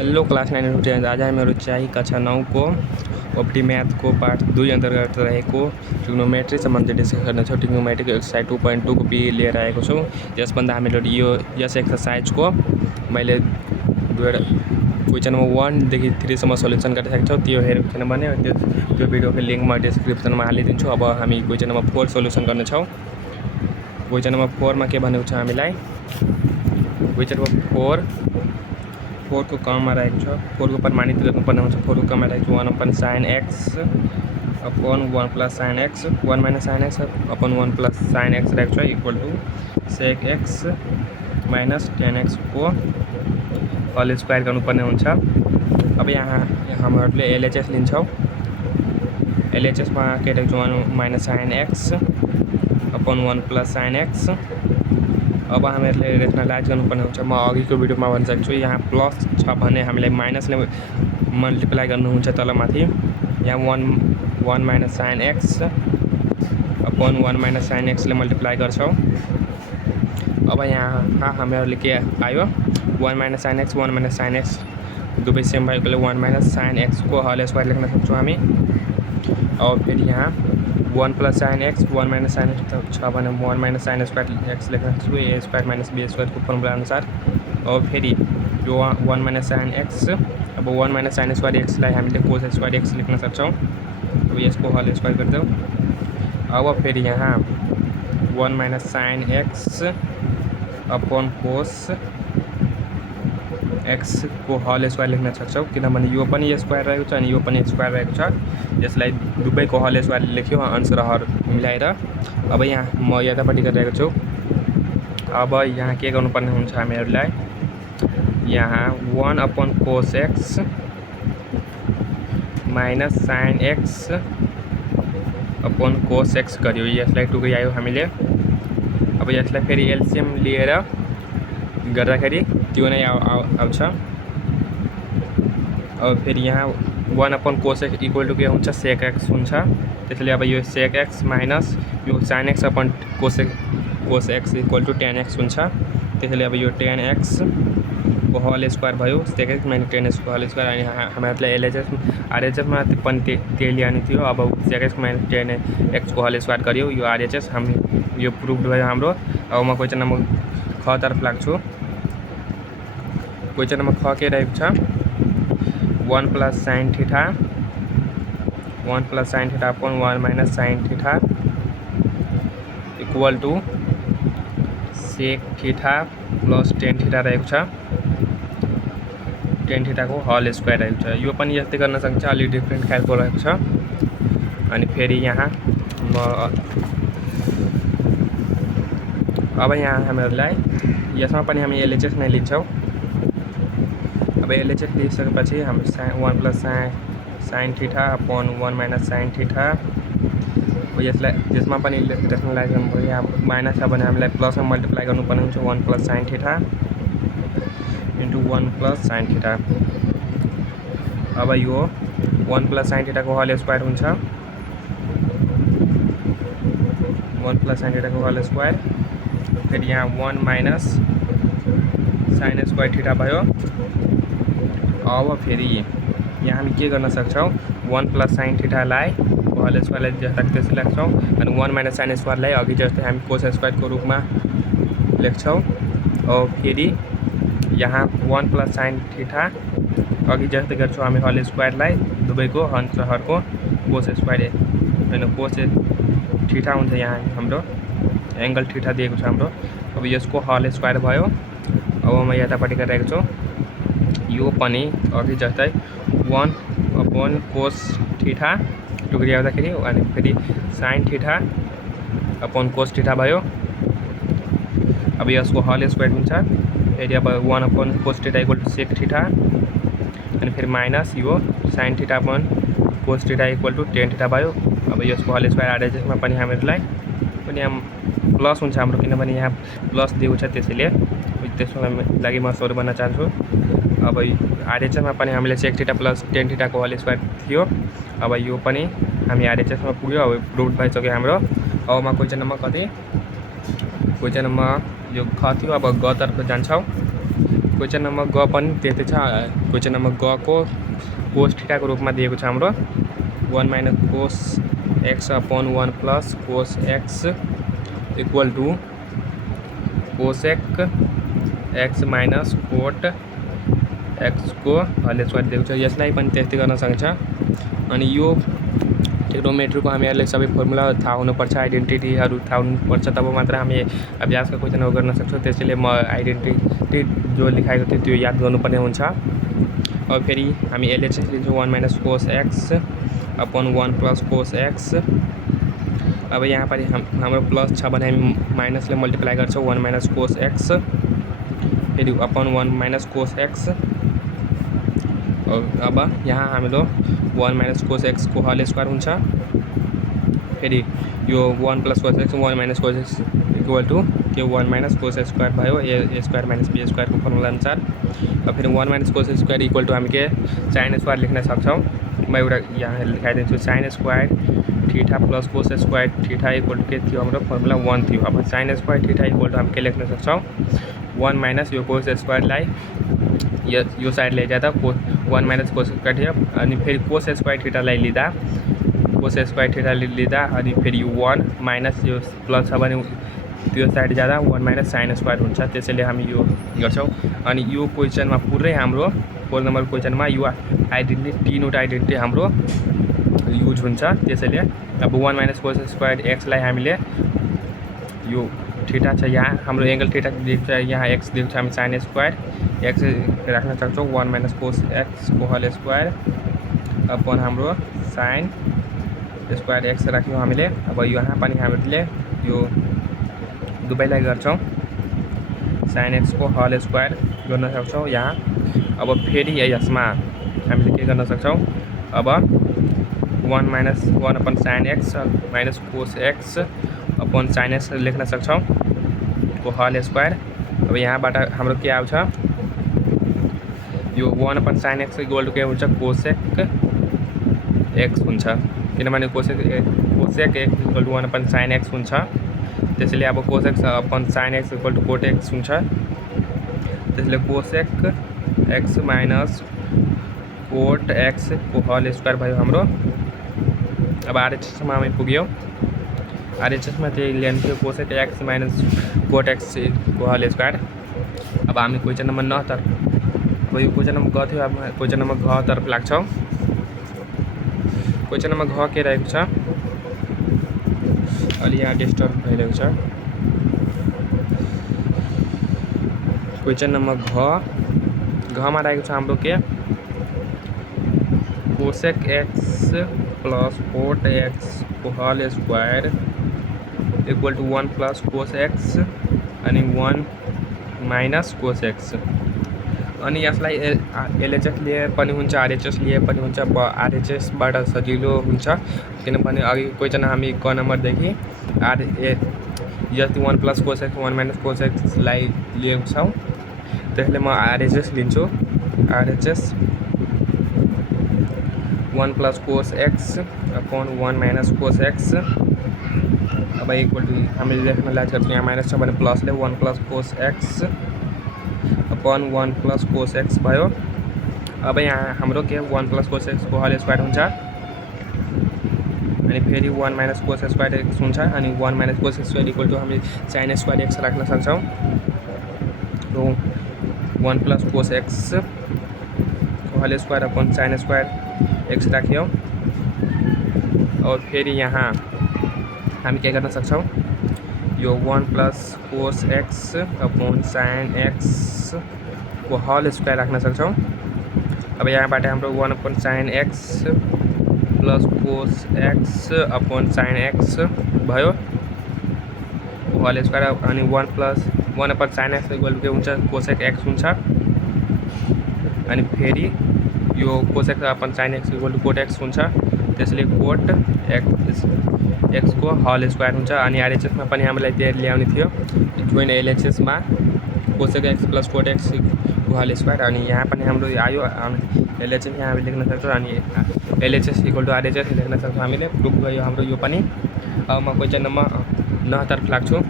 Hello class 9 student, आज हामीहरू चाहिँ कक्षा 9 को ओपी मैथ को पार्ट 2 अन्तर्गत रहेको ट्रिग्नोमेट्री सम्बन्धी डिस्कस गर्नेछौँ। ट्रिग्नोमेट्रीको एक्सरसाइज 2.2 को पी लिएर आएको छौँ। यसभन्दा हामीले यस एक्सरसाइजको मैले क्वेसन नम्बर 1 देखि 3 सम्म सोल्युसन गरिसकेको छौँ। त्यो हेरेको छैन भने त्यो भिडियोको लिङ्क म डिस्क्रिप्सनमा हालिदिन्छु। अब हामी क्वेसन नम्बर 4 सोल्युसन गर्नेछौँ। क्वेसन नम्बर 4 मा के भनेको छ हामीलाई, क्वेसन नम्बर 4 को क्रममा रहेको छ। 4 को प्रमाणित गर्नुपर्ने हुन्छ। 4 को क्रममा रहेको 1 upon sin x upon 1 plus sin x 1 minus sin x upon 1 plus sin x रहेको छ equal to sec x minus tan x को होल स्क्वायर गर्नुपर्ने हुन्छ। अब यहाँ हामीहरूले एलएचएस लिन्छौँ। एलएचएसमा के रहेको छ 1 minus sin x upon 1 plus sin x। अब हामीहरूले रेसनलाइज गर्नुपर्ने हुन्छ। म अघिको भिडियोमा भनिसकेको छु, यहाँ प्लस छ भने हामीलाई माइनसले मल्टिप्लाई गर्नुहुन्छ तलमाथि। यहाँ 1 minus sin x upon 1 minus sin x ले मल्टिप्लाई गर्छौँ। अब यहाँ हामीहरूले के आयो 1 minus sin x 1 minus sin x दुवै सेम भएकोले 1 माइनस sin x को होल स्क्वायर लेख्न सक्छौँ हामी। और फेरि यहाँ 1 plus sin x 1 minus sin x छ भने 1 माइनस sin स्क्वायर x लेख्न सक्छौँ ए स्क्वायर माइनस बी स्क्वायर को फर्मुला अनुसार। और फेरि यो 1 माइनस sin x अब 1 माइनस sin स्क्वायर x लाई हामीले कोस स्क्वायर x लेख्न सक्छौँ। अब यसको होल स्क्वायर गरिदेऊ। अब फेरि यहाँ 1 minus sin x upon cos x को होल स्क्वायर लेख्न सक्छौँ, किनभने यो पनि स्क्वायर रहेको छ अनि यो पनि स्क्वायर रहेको छ। यसलाई दुवैको होल स्क्वायर लेख्यो आन्सरहरू मिलाएर। अब यहाँ म यतापट्टि गरिरहेको छु। अब यहाँ के गर्नुपर्ने हुन्छ हामीहरूलाई, यहाँ 1 upon cos x minus sin x upon cos x गर्यो। यसलाई टुक्रायो हामीले। अब यसलाई फेरि एलसिएम लिएर गर्दाखेरि त्यो नै आउँछ। अब फेरि यहाँ 1 upon cos x equal to के हुन्छ sec x हुन्छ। त्यसैले अब यो sec x माइनस यो sin x upon cos x equal to tan x हुन्छ। त्यसैले अब यो tan x को होल स्क्वायर भयो sec x minus tan x को होल स्क्वायर। अनि हामीहरूलाई एलएचएस आरएचएसमा पनि त्यही ल्याउनु थियो। अब sec x minus tan x को होल स्क्वायर गर्यो यो आरएचएस हामी यो प्रुभ भयो हाम्रो। अब म क्वेसन नम्बर ख तर्फ लाग्छु। क्वेसन नम्बर ख के रहेको छ 1 plus sin theta 1 plus sin theta upon 1 minus sin theta equal to sec theta plus tan theta रहेको छ। tan थीटा को होल स्क्वायर रहेको छ। यो पनि यस्तै गर्न सक्छ, अलि डिफ्रेन्ट खालको रहेको छ। अनि फेरि यहाँ अब यहाँ हामीहरूलाई यसमा पनि हामी एलएचएस नै लिन्छौँ। अब एलएचएस लिइसकेपछि हाम्रो 1 plus sin theta upon 1 minus sin theta. यसमा पनि रेसनलाइज गर्नु, यहाँ माइनस छ भने हामीलाई प्लसमा मल्टिप्लाई गर्नुपर्ने हुन्छ 1 plus sin theta into 1 plus sin theta. अब यो 1 प्लस sin थीटा को होल स्क्वायर हुन्छ 1 प्लस sin थीटा को होल स्क्वायर। फेरि यहाँ 1 माइनस sin स्क्वायर थीटा भयो। अब फेरि यहाँ हामी के गर्न सक्छौँ 1 प्लस sin थीटालाई होल स्क्वायरलाई जस्ता त्यसै लेख्छौँ अनि 1 माइनस sin स्क्वायरलाई अघि जस्तै हामी कोस स्क्वायरको रूपमा लेख्छौँ। और फेरि यहाँ 1 प्लस sin थीटा अघि जस्तै गर्छौँ हामी होल स्क्वायरलाई दुवैको आन्सरहरूको कोस स्क्वायर होइन कोस थीटा हुन्छ। यहाँ हाम्रो एङ्गल थीटा दिएको छ हाम्रो। अब यसको होल स्क्वायर भयो। अब म यतापट्टि गरिरहेको छु। यो पनि अघि जस्तै 1 अपन कोस थीटा टुक्रियाउँदाखेरि अनि फेरि sin theta upon cos theta भयो। अब यसको होल स्क्वायर हुन्छ। फेरि अब 1 upon cos theta equal to sec theta अनि फेरि माइनस यो sin theta upon cos theta equal to tan theta भयो। अब यसको होल स्क्वायर आरएचएसमा पनि हामीहरूलाई पनि प्लस हुन्छ हाम्रो, किनभने यहाँ प्लस दिएको छ त्यसैले त्यसको लागि म सोल्भ गर्न चाहन्छु। अब आरएचएसमा पनि हामीले sec theta plus tan theta को होल स्क्वायर थियो। अब यो पनि हामी आरएचएसमा पुग्यो। अब प्रुभ भइसक्यो हाम्रो। अब म क्वेसन नम्बर कति क्वेसन नम्बर यो ख थियो। अब ग तर्फ जान्छौँ। क्वेसन नम्बर ग पनि त्यस्तै छ। क्वेसन नम्बर ग को कोस थीटा को रूपमा दिएको छ हाम्रो 1 minus cos x upon 1 plus cos x equal to cosec x minus cot x को होल स्क्वायर दिएको छ। यसलाई पनि त्यस्तै गर्न सकिन्छ। अनि यो ट्रिग्नोमेट्री को हामीहरूले सबै फर्मुला थाहा हुनुपर्छ, आइडेन्टिटीहरू थाहा हुनुपर्छ, तब मात्र हामी अभ्यासका क्वेसनहरू गर्न सक्छौँ। त्यसैले म आइडेन्टिटी जो लेखाएको थियो त्यो याद गर्नुपर्ने हुन्छ। अब फेरि हामी एलएचएस लिन्छौँ 1 minus cos x upon 1 plus cos x. अब यहाँ पर हाम्रो प्लस छ भने हामी माइनसले मल्टिप्लाई गर्छौँ 1 माइनस कोस एक्स फेरि अपॉन 1 माइनस कोस एक्स। अब यहाँ हाम्रो 1 माइनस कोस एक्स को होल स्क्वायर हुन्छ। फेरि यो 1 plus cos x 1 minus cos x equal to के 1 माइनस कोस स्क्वायर भयो a square minus b square को फर्मुला अनुसार। अब फेरि 1 minus cos square equal to हामी के साइन स्क्वायर लेख्न सक्छौँ। म एउटा यहाँ लेखाइदिन्छु sine square theta plus cos square theta equal to के थियो हाम्रो फर्मुला 1 थियो। अब sine square theta equal to हामी के लेख्न सक्छौँ 1 माइनस यो कोस स्क्वायरलाई यो साइड लैजाँदा 1 माइनस कोस स्क्वायर थियो। अनि फेरि कोस स्क्वायर थीटालाई लिँदा कोस स्क्वायर थीटा लिँदा अनि फेरि 1 माइनस यो प्लस छ भने त्यो साइड जाँदा 1 माइनस साइन स्क्वायर हुन्छ। त्यसैले हामी यो गर्छौँ। अनि यो क्वेसनमा पुरै हाम्रो 4 नम्बर क्वेसनमा यो आइडेन्टिटी तीनवटा आइडेन्टिटी हाम्रो युज हुन्छ। त्यसैले अब 1 माइनस कोस स्क्वायर एक्सलाई हामीले यो थीटा छ यहाँ हाम्रो एंगल थीटा दिएको छ, यहाँ एक्स दिएको छ, हामी साइन स्क्वायर एक्स राख्न सक्छौँ 1 माइनस कोस एक्स को होल स्क्वायर अपन हाम्रो साइन स्क्वायर एक्स राख्यौँ हामीले। अब यहाँ पनि हामीले यो दुवैलाई गर्छौँ साइन एक्स को होल स्क्वायर गर्न सक्छौँ यहाँ। अब फेरि यसमा हामीले के गर्न सक्छौँ अब 1 minus 1 upon sine x minus cos x upon sine x लेख्न सक्छौँ को होल स्क्वायर। अब यहाँबाट हाम्रो के आउँछ यो 1 upon sine x equal to के हुन्छ कोसेक एक्स हुन्छ, किनभने cosec x equal to 1 upon sine x हुन्छ। त्यसैले अब cosec upon sine x equal to cot x हुन्छ। त्यसैले cosec x minus cot x को होल स्क्वायर भयो हाम्रो। अब आरएचएसमा हामी पुग्यौँ। आरएचएसमा त्यही ल्याउनु थियो cosec x minus cot x को होल स्क्वायर। अब हामी क्वेसन नम्बर 9 तर्फ यो क्वेसन नम्बर ग थियो। अब क्वेसन नम्बर घ तर्फ लाग्छौँ। क्वेसन नम्बर घ के रहेको छ अलि यहाँ डिस्टर्ब भइरहेको छ। क्वेसन नम्बर घमा रहेको छ हाम्रो के cosec x plus cot x को whole square equal to 1 plus cos x अनि 1 माइनस कोस एक्स। अनि यसलाई एलएचएस लिए पनि हुन्छ आरएचएस लिए पनि हुन्छ। आरएचएसबाट सजिलो हुन्छ किनभने अघि क्वेसन हामी क नम्बरदेखि जति 1 प्लस कोस एक्स 1 माइनस कोस एक्सलाई लिएको छौँ। त्यसले म आरएचएस लिन्छु। RHS 1 plus cos x upon 1 minus cos x. अब इक्वल टू हामीले लेख्न लाज गर्छौँ यहाँ माइनस छ भने प्लसले 1 plus cos x upon 1 plus cos x भयो। अब यहाँ हाम्रो के 1 प्लस कोस एक्स को होल स्क्वायर हुन्छ अनि फेरि 1 माइनस कोस स्क्वायर एक्स हुन्छ अनि 1 minus cos square equal to हामीले साइन स्क्वायर एक्स राख्न सक्छौँ। तो 1 प्लस कोस एक्स को whole square upon sine square x राख्यौँ। और फेरि यहाँ हामी के गर्न सक्छौँ यो 1 plus cos x upon sine x को होल स्क्वायर राख्न सक्छौँ। अब यहाँबाट हाम्रो 1 upon sine x plus cos x upon sine x भयो होल स्क्वायर अनि 1 plus 1 upon sine x equal to के हुन्छ कोसेक एक्स हुन्छ। अनि फेरि यो cosec upon sine x equal to cot x हुन्छ। त्यसैले कोट एक्स को होल स्क्वायर हुन्छ। अनि आरएचएसमा पनि हामीलाई त्यही ल्याउने थियो join एलएचएसमा cosec x plus cot x को होल स्क्वायर। अनि यहाँ पनि हाम्रो आयो एलएचएस यहाँ हामीले लेख्न सक्छौँ अनि एलएचएस इक्वल टू आरएचएस लेख्न सक्छौँ हामीले। प्रुफ भयो हाम्रो यो पनि। अब म क्वेसन नम्बर 9 तर्फ लाग्छु।